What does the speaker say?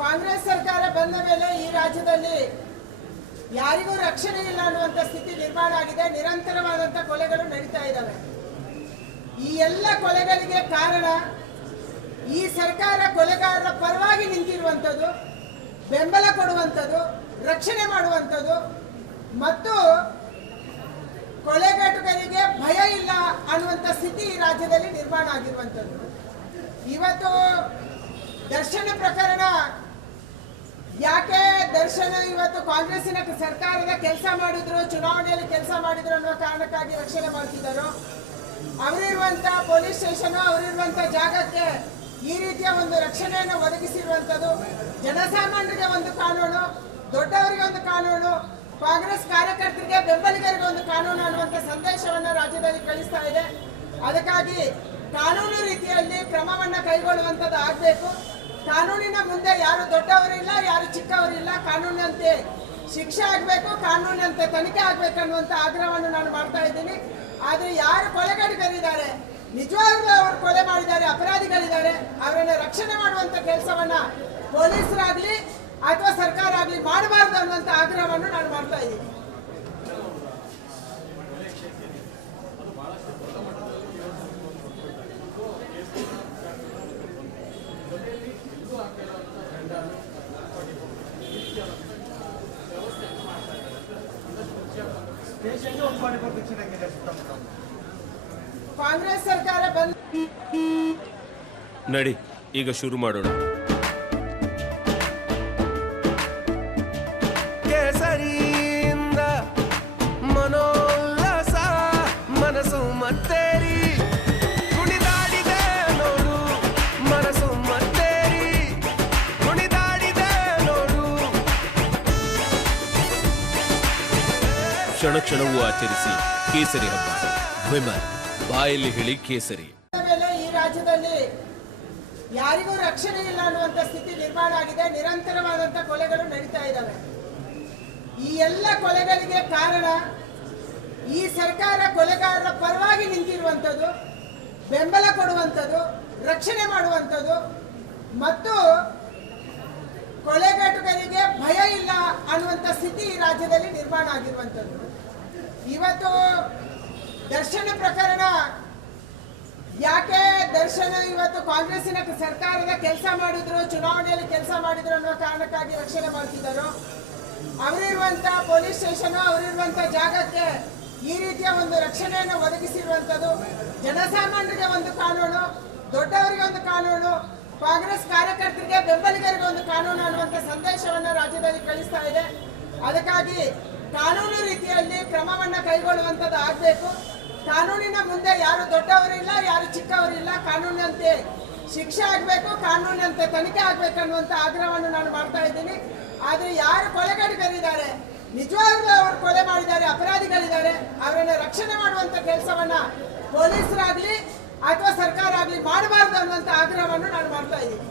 ಕಾಂಗ್ರೆಸ್ ಸರ್ಕಾರ ಬಂದ ಮೇಲೆ ಈ ರಾಜ್ಯದಲ್ಲಿ ಯಾರಿಗೂ ರಕ್ಷಣೆ ಇಲ್ಲ ಅನ್ನುವಂತ ಸ್ಥಿತಿ ನಿರ್ಮಾಣ ಆಗಿದೆ. ನಿರಂತರವಾದಂತ ಕೊಲೆಗಳು ನಡೀತಾ ಇದ್ದಾವೆ ಈ ಎಲ್ಲ ಕೊಲೆಗಳಿಗೆ ಕಾರಣ ಈ ಸರ್ಕಾರ ಕೊಲೆಗಾರರ ಪರವಾಗಿ ನಿಂತಿರುವಂಥದ್ದು, ಬೆಂಬಲ ಕೊಡುವಂಥದ್ದು, ರಕ್ಷಣೆ ಮಾಡುವಂಥದ್ದು ಮತ್ತು ಕೊಲೆಗಾಟುಗರಿಗೆ ಭಯ ಇಲ್ಲ ಅನ್ನುವಂಥ ಸ್ಥಿತಿ ಈ ರಾಜ್ಯದಲ್ಲಿ ನಿರ್ಮಾಣ ಆಗಿರುವಂಥದ್ದು. ಇವತ್ತು ದರ್ಶನ ಪ್ರಕರಣ. ಯಾಕೆ ದರ್ಶನ ಇವತ್ತು ಕಾಂಗ್ರೆಸ್ಸಿನ ಸರ್ಕಾರದ ಕೆಲಸ ಮಾಡಿದ್ರು, ಚುನಾವಣೆಯಲ್ಲಿ ಕೆಲಸ ಮಾಡಿದ್ರು ಅನ್ನೋ ಕಾರಣಕ್ಕಾಗಿ ರಕ್ಷಣೆ ಮಾಡ್ತಿದ್ದರು? ಅವರಿರುವಂತ ಪೊಲೀಸ್ ಸ್ಟೇಷನ್, ಅವರಿರುವಂತ ಜಾಗಕ್ಕೆ ಈ ರೀತಿಯ ಒಂದು ರಕ್ಷಣೆಯನ್ನು ಒದಗಿಸಿರುವಂತದ್ದು ಜನಸಾಮಾನ್ಯರಿಗೆ ಒಂದು ಕಾನೂನು, ದೊಡ್ಡವರಿಗೆ ಒಂದು ಕಾನೂನು, ಕಾಂಗ್ರೆಸ್ ಕಾರ್ಯಕರ್ತರಿಗೆ ಬೆಂಬಲಿಗರಿಗೆ ಒಂದು ಕಾನೂನು ಅನ್ನುವಂಥ ಸಂದೇಶವನ್ನು ರಾಜ್ಯದಲ್ಲಿ ಕಳಿಸ್ತಾ ಇದೆ. ಅದಕ್ಕಾಗಿ ಕಾನೂನು ರೀತಿಯಲ್ಲಿ ಕ್ರಮವನ್ನ ಕೈಗೊಳ್ಳುವಂಥದ್ದು ಆಗಬೇಕು. ಕಾನೂನಿನ ಮುಂದೆ ಯಾರು ದೊಡ್ಡವರಿಲ್ಲ, ಯಾರು ಚಿಕ್ಕವರಿಲ್ಲ, ಕಾನೂನಂತೆ ಶಿಕ್ಷೆ ಆಗಬೇಕು, ಕಾನೂನಂತೆ ತನಿಖೆ ಆಗಬೇಕು ಅನ್ನುವಂಥ ಆಗ್ರಹವನ್ನು ನಾನು ಮಾಡ್ತಾ ಇದ್ದೀನಿ. ಆದ್ರೆ ಯಾರು ಕೊಲೆಗಡಿಗರಿದ್ದಾರೆ, ನಿಜವಾಗ್ಲೂ ಅವರು ಕೊಲೆ ಮಾಡಿದ್ದಾರೆ, ಅಪರಾಧಿಗಳಿದ್ದಾರೆ, ಅವರನ್ನು ರಕ್ಷಣೆ ಮಾಡುವಂತ ಕೆಲಸವನ್ನ ಪೊಲೀಸರಾಗಲಿ ಅಥವಾ ಸರ್ಕಾರ ಆಗಲಿ ಮಾಡಬಾರ್ದು ಅನ್ನುವಂಥ ಆಗ್ರಹವನ್ನು ನಾನು ಮಾಡ್ತಾ ಇದ್ದೀನಿ. ಕಾಂಗ್ರೆಸ್ ಸರ್ಕಾರ ಬಂದ ನಡಿ ಈಗ ಶುರು ಮಾಡೋಣ. ಕ್ಷಣ ಕ್ಷಣವೂ ಆಚರಿಸಿ ಕೇಸರಿ ಹಬ್ಬ. ವಿಮಲ್, ಬಾಯಲ್ಲಿ ಹೇಳಿ ಕೇಸರಿ. ಈ ರಾಜ್ಯದಲ್ಲಿ ಯಾರಿಗೂ ರಕ್ಷಣೆ ಇಲ್ಲ ಅನ್ನುವಂತ ಸ್ಥಿತಿ ನಿರ್ಮಾಣ ಆಗಿದೆ. ನಿರಂತರವಾದಂತ ಕೊಲೆಗಳು ನಡೀತಾ ಇದ್ದಾವೆ. ಈ ಎಲ್ಲ ಕೊಲೆಗಳಿಗೆ ಕಾರಣ ಈ ಸರ್ಕಾರ ಕೊಲೆಗಾರರ ಪರವಾಗಿ ನಿಂತಿರುವಂಥದ್ದು, ಬೆಂಬಲ ಕೊಡುವಂಥದ್ದು, ರಕ್ಷಣೆ ಮಾಡುವಂಥದ್ದು ಮತ್ತು ಕೊಲೆಗಾಟುಗರಿಗೆ ಭಯ ಇಲ್ಲ ಅನ್ನುವಂಥ ಸ್ಥಿತಿ ಈ ರಾಜ್ಯದಲ್ಲಿ ನಿರ್ಮಾಣ ಆಗಿರುವಂಥದ್ದು. ಇವತ್ತು ದರ್ಶನ ಪ್ರಕರಣ ಯಾಕೆ ದರ್ಶನ ಇವತ್ತು ಕಾಂಗ್ರೆಸ್ಸಿನ ಸರ್ಕಾರದ ಕೆಲಸ ಮಾಡಿದ್ರು, ಚುನಾವಣೆಯಲ್ಲಿ ಕೆಲಸ ಮಾಡಿದ್ರು ಅನ್ನೋ ಕಾರಣಕ್ಕಾಗಿ ರಕ್ಷಣೆ ಮಾಡ್ತಿದ್ದರು? ಅವರಿರುವಂತ ಪೊಲೀಸ್ ಸ್ಟೇಷನ್ ಅವರಿರುವಂತ ಜಾಗಕ್ಕೆ ಈ ರೀತಿಯ ಒಂದು ರಕ್ಷಣೆಯನ್ನು ಒದಗಿಸಿರುವಂತದ್ದು ಜನಸಾಮಾನ್ಯರಿಗೆ ಒಂದು ಕಾನೂನು, ದೊಡ್ಡವರಿಗೆ ಒಂದು ಕಾನೂನು, ಕಾಂಗ್ರೆಸ್ ಕಾರ್ಯಕರ್ತರಿಗೆ ಬೆಂಬಲಿಗರಿಗೆ ಒಂದು ಕಾನೂನು ಅನ್ನುವಂಥ ಸಂದೇಶವನ್ನು ರಾಜ್ಯದಲ್ಲಿ ಕಳಿಸ್ತಾ ಇದೆ. ಅದಕ್ಕಾಗಿ ಕಾನೂನು ರೀತಿಯಲ್ಲಿ ಕ್ರಮವನ್ನ ಕೈಗೊಳ್ಳುವಂಥದ್ದು ಆಗಬೇಕು. ಕಾನೂನಿನ ಮುಂದೆ ಯಾರು ದೊಡ್ಡವರಿಲ್ಲ, ಯಾರು ಚಿಕ್ಕವರಿಲ್ಲ ಕಾನೂನಿನಂತೆ ಶಿಕ್ಷೆ ಆಗಬೇಕು, ಕಾನೂನಂತೆ ತನಿಖೆ ಆಗಬೇಕು ಅನ್ನುವಂಥ ಆಗ್ರಹವನ್ನು ನಾನು ಮಾಡ್ತಾ ಇದ್ದೀನಿ. ಆದ್ರೆ ಯಾರು ಕೊಲೆಗಡಿಗರಿದ್ದಾರೆ ನಿಜವಾಗ್ಲೂ ಅವರು ಕೊಲೆ ಮಾಡಿದ್ದಾರೆ, ಅಪರಾಧಿಗಳಿದ್ದಾರೆ, ಅವರನ್ನು ರಕ್ಷಣೆ ಮಾಡುವಂತ ಕೆಲಸವನ್ನ ಪೊಲೀಸರಾಗಲಿ ಅಥವಾ ಸರ್ಕಾರ ಆಗಲಿ ಮಾಡಬಾರ್ದು ಅನ್ನುವಂಥ ಆಗ್ರಹವನ್ನು ನಾನು ಮಾಡ್ತಾ ಇದ್ದೀನಿ.